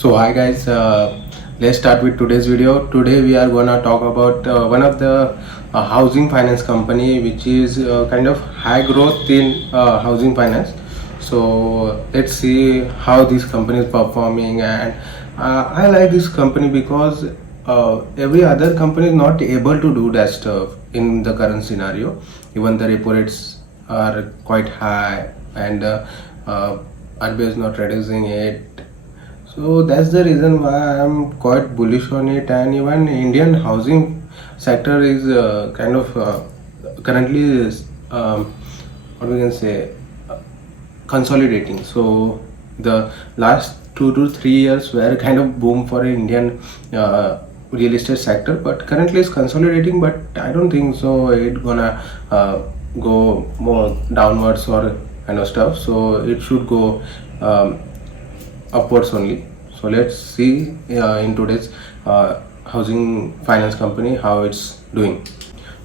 So hi guys, let's start with today's video. Today we are gonna talk about one of the housing finance company which is kind of high growth in housing finance. So let's see how this company is performing, and I like this company because every other company is not able to do that stuff in the current scenario. Even the repo rates are quite high, and RBI is not reducing it, so that's the reason why I'm quite bullish on it. And even Indian housing sector is kind of currently is, what we can say, consolidating. So the last 2 to 3 years were kind of boom for Indian real estate sector, but currently it's consolidating. But I don't think so it gonna go more downwards or kind of stuff. So it should go upwards only. So let's see in today's housing finance company how it's doing.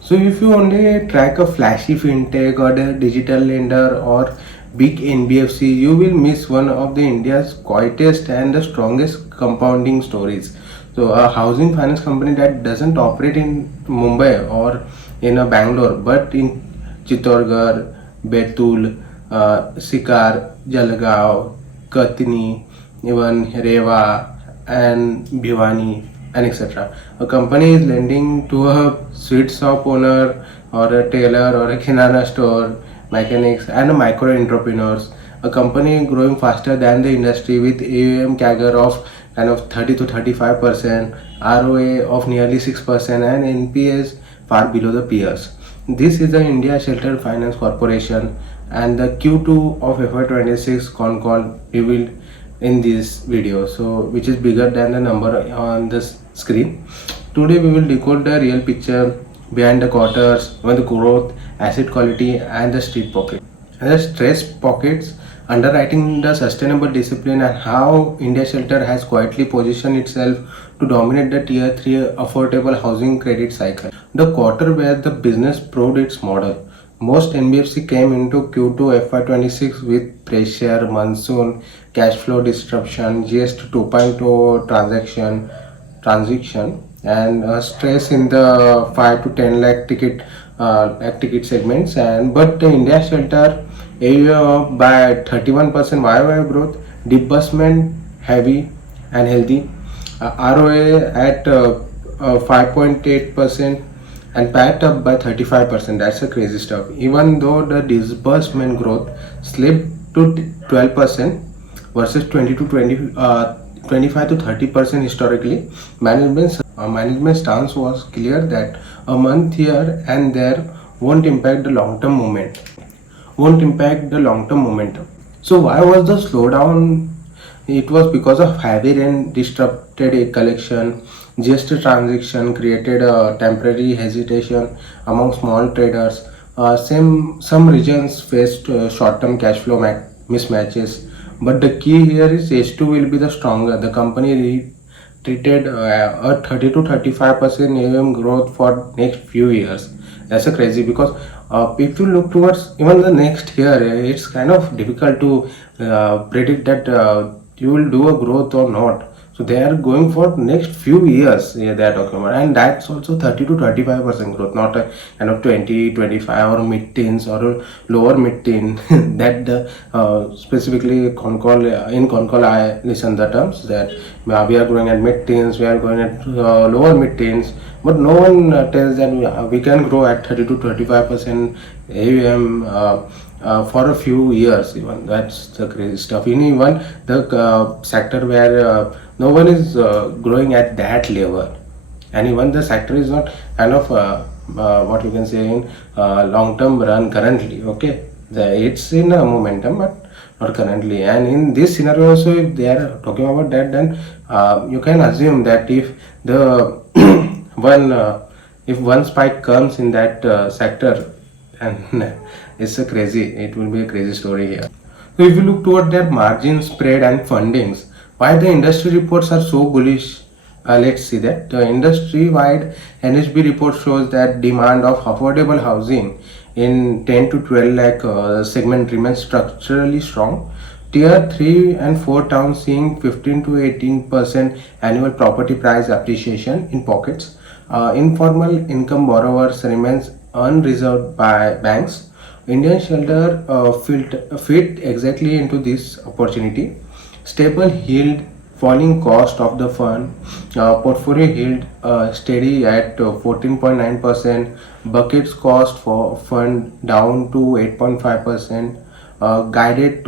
So if you only track a flashy fintech or a digital lender or big NBFC, you will miss one of the India's quietest and the strongest compounding stories. So a housing finance company that doesn't operate in Mumbai or in a Bangalore, but in Chittorgarh, Betul, Sikar, Jalgaon, Katni, even Rewa and Bhiwani, and etc. A company is lending to a sweet shop owner or a tailor or a kirana store, mechanics and a micro entrepreneurs. A company growing faster than the industry with AUM CAGR of kind of 30 to 35%, ROA of nearly 6%, and NPS far below the peers. This is the India Shelter Finance Corporation, and the Q2 of FY26 Concall revealed in this video, so which is bigger than the number on this screen. Today we will decode the real picture behind the quarters, with the growth, asset quality and the street pocket and the stress pockets, underwriting the sustainable discipline, and how India Shelter has quietly positioned itself to dominate the Tier-3 affordable housing credit cycle. The quarter where the business proved its model. Most NBFC came into Q2 FY26 with pressure, monsoon, cash flow disruption, GST 2.0 transaction, and stress in the 5 to 10 lakh ticket segments. And but the India Shelter AUM by 31% YY growth, disbursement heavy and healthy, ROA at 5.8%, and PAT up by 35%. That's a crazy stuff. Even though the disbursement growth slipped to 12% versus 25 to 30% historically, management stance was clear that a month here and there won't impact the long-term momentum. So why was the slowdown? It was because of heavy rain disrupted collection. GST transaction created a temporary hesitation among small traders. Some regions faced short-term cash flow mismatches, but the key here is H2 will be the stronger. The company treated a 30 to 35% AUM growth for next few years. That's a crazy, because if you look towards even the next year, it's kind of difficult to predict that you will do a growth or not. So they are going for next few years, yeah, they are talking about, and that's also 30 to 35% growth, not a kind of 20, 25 or mid-teens or a lower mid-teen. That specifically in Concall I listen the terms that we are growing at mid-teens, we are going at lower mid-teens, but no one tells that we can grow at 30 to 35% AUM for a few years. Even that's the crazy stuff. Even the sector where no one is growing at that level, and even the sector is not kind of what you can say in long-term run currently. Okay, it's in a momentum, but not currently. And in this scenario also, if they are talking about that, then you can assume that if the if one spike comes in that sector, and it will be a crazy story here. So if you look toward their margin spread and fundings, why the industry reports are so bullish? Let's see that. The industry-wide NHB report shows that demand of affordable housing in 10 to 12 lakh segment remains structurally strong. Tier 3 and 4 towns seeing 15 to 18% annual property price appreciation in pockets. Informal income borrowers remains unreserved by banks. Indian Shelter fit exactly into this opportunity. Stable yield, falling cost of the fund, portfolio yield steady at 14.9%, buckets cost for fund down to 8.5%, guided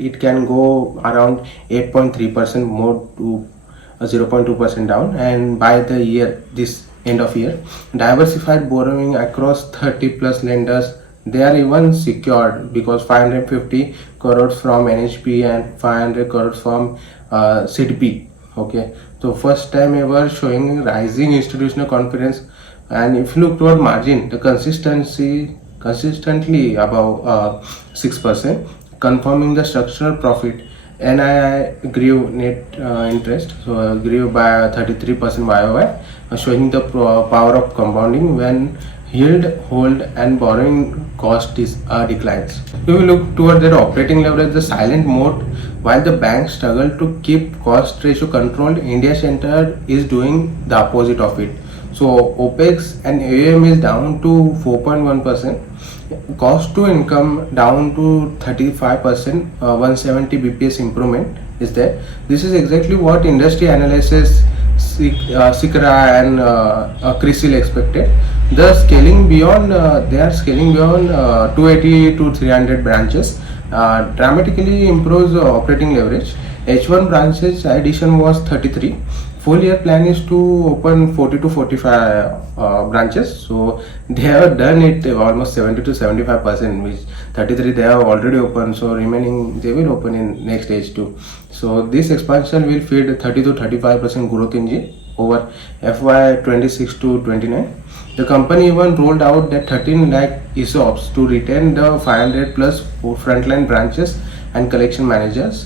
it can go around 8.3% more to 0.2% down, and by the year this end of year diversified borrowing across 30 plus lenders. They are even secured because 550 crores from NHP and 500 crores from CDP. Okay, so first time ever showing rising institutional confidence. And if you look toward margin, the consistently above 6%, confirming the structural profit. NII grew net interest, so grew by 33% YOY, showing the power of compounding when yield hold and borrowing cost declines. If we look toward their operating leverage, the silent moat, while the banks struggle to keep cost ratio controlled, India Center is doing the opposite of it. So OPEX and AUM is down to 4.1%, cost to income down to 35%, 170 bps improvement is there. This is exactly what industry analysis Sikar and Crisil expected. The scaling beyond they are scaling beyond 280 to 300 branches, dramatically improves operating leverage. H1 branches addition was 33. Full year plan is to open 40 to 45 branches. So they have done it almost 70 to 75%, which 33 they have already opened. So remaining they will open in next H2. So this expansion will feed 30 to 35% growth engine over FY26 to 29. The company even rolled out that 13 lakh ESOPs to retain the 500 plus frontline branches and collection managers,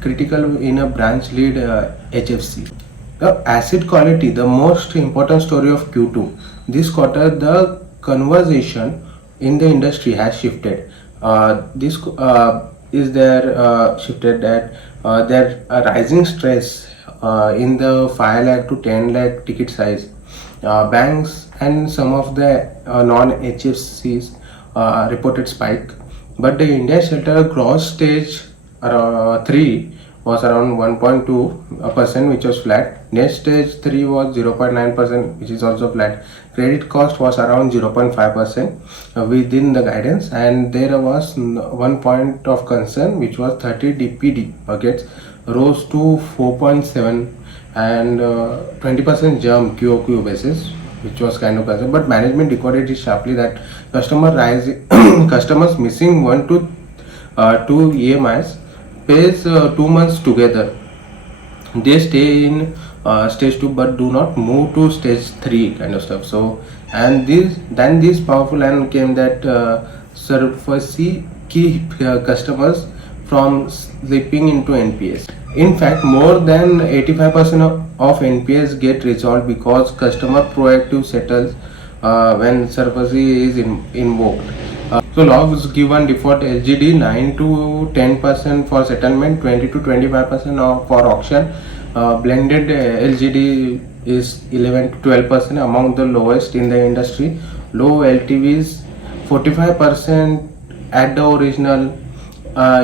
critical in a branch lead HFC. The asset quality, the most important story of Q2. This quarter, the conversation in the industry has shifted. This is there shifted that there are rising stress in the 5 lakh to 10 lakh ticket size. Banks and some of the non-HFCs reported spike, but the India Shelter gross stage 3 was around 1.2%, which was flat. Net stage 3 was 0.9%, which is also flat. Credit cost was around 0.5% within the guidance, and there was one point of concern, which was 30 DPD buckets rose to 4.7 and 20% jump QOQ basis, which was kind of concern. But management decoded it sharply that customers missing 1 to 2 EMIs pays 2 months together. They stay in stage 2 but do not move to stage 3 kind of stuff. So and this powerful and came that surface keep customers from slipping into NPS. In fact, more than 85% of NPS get resolved because customer proactive settles when surface is invoked. So logs given default LGD 9 to 10% for settlement, 20 to 25% for auction. Blended LGD is 11 to 12%, among the lowest in the industry. Low LTVs 45% at the original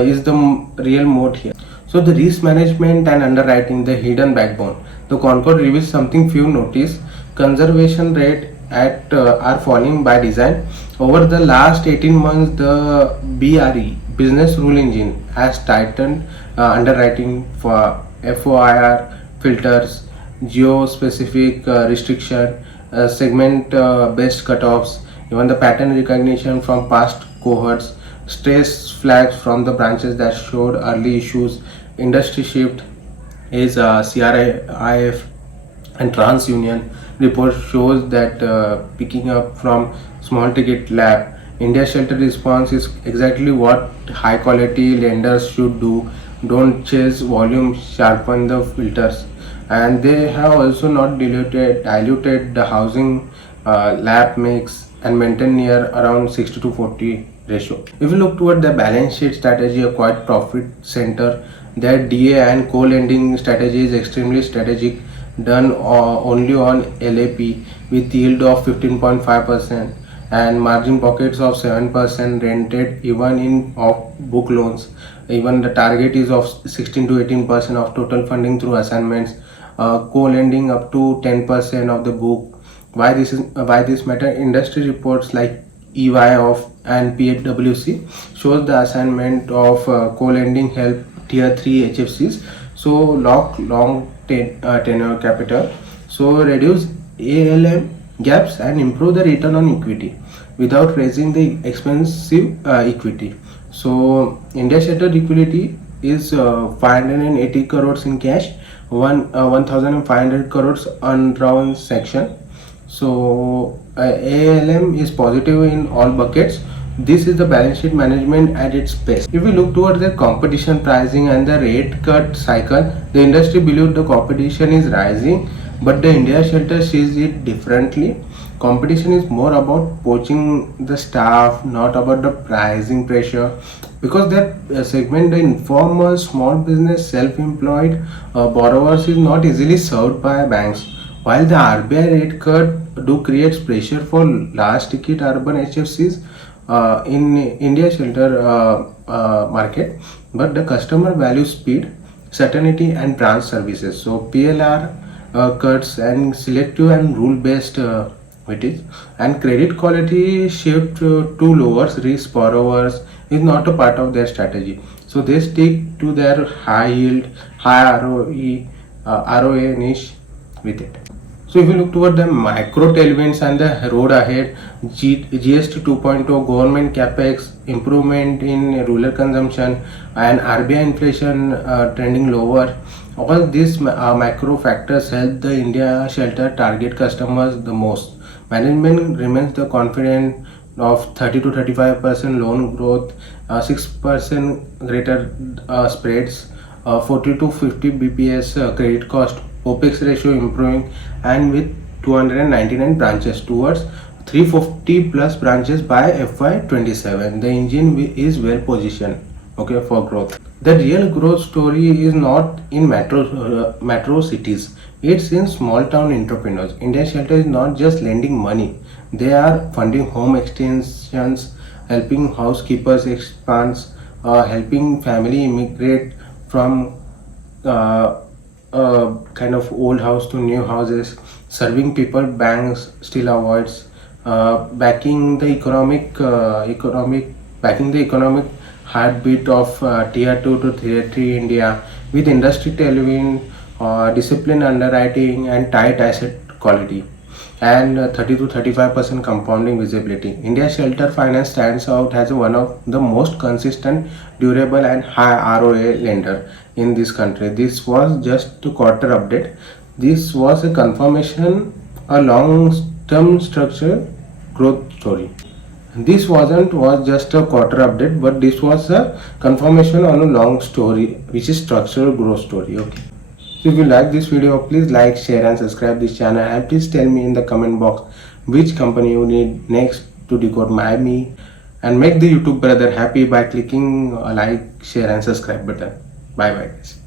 is the real mode here. So the risk management and underwriting, the hidden backbone. The Concall reveals something few notice. Conservation rate are falling by design. Over the last 18 months, the BRE, Business Rule Engine, has tightened underwriting for FOIR filters, geo-specific restriction, segment-based cutoffs, even the pattern recognition from past cohorts, stress flags from the branches that showed early issues. Industry shift is CRIF and TransUnion report shows that picking up from small ticket lab. India Shelter response is exactly what high quality lenders should do. Don't chase volume, sharpen the filters. And they have also not diluted the housing lab mix and maintain near around 60 to 40 ratio. If you look toward the balance sheet strategy, a quite profit center, their DA and co-lending strategy is extremely strategic, done only on LAP with yield of 15.5% and margin pockets of 7% rented even in off book loans. Even the target is of 16 to 18% of total funding through assignments, co-lending up to 10% of the book. Why this matter? Industry reports like EY of and PWC shows the assignment of co-lending help Tier-3 HFCs so lock long tenure capital, so reduce ALM gaps and improve the return on equity without raising the expensive equity. So India Shelter liquidity is 580 crores in cash, 1,500 crores undrawn section. So ALM is positive in all buckets. This is the balance sheet management at its best. If we look towards the competition pricing and the rate cut cycle, the industry believes the competition is rising, but the India Shelter sees it differently. Competition is more about poaching the staff, not about the pricing pressure, because that segment, the informal small business self-employed borrowers, is not easily served by banks. While the RBI rate cut do creates pressure for large ticket urban HFCs in India Shelter market, but the customer values speed, certainty and branch services. So PLR cuts and selective and rule based weightage and credit quality shift to lower risk borrowers is not a part of their strategy. So they stick to their high yield, high ROA niche with it. So if you look toward the micro tailwinds and the road ahead, GST 2.0, government capex, improvement in rural consumption and RBI inflation trending lower, all these macro factors help the India Shelter target customers the most. Management remains the confident of 30 to 35% loan growth, 6% greater spreads, 40 to 50 BPS credit cost, OPEX ratio improving, and with 299 branches towards 350 plus branches by FY27. The engine is well positioned, okay, for growth. The real growth story is not in metro cities. It's in small town entrepreneurs. India Shelter is not just lending money. They are funding home extensions, helping housekeepers expand, helping family immigrate from kind of old house to new houses, serving people banks still avoids, backing the economic heartbeat of tier 2 to tier 3 India with industry tailwind, disciplined underwriting and tight asset quality, and 30 to 35% compounding visibility. India Shelter Finance stands out as one of the most consistent, durable and high ROA lender in this country. This was just a quarter update. This was a confirmation, a long-term structure growth story. This was just a quarter update, but this was a confirmation on a long story, which is structural growth story. Okay. So if you like this video, please like, share and subscribe this channel, and please tell me in the comment box which company you need next to decode me, and make the YouTube brother happy by clicking like, share and subscribe button. Bye bye guys.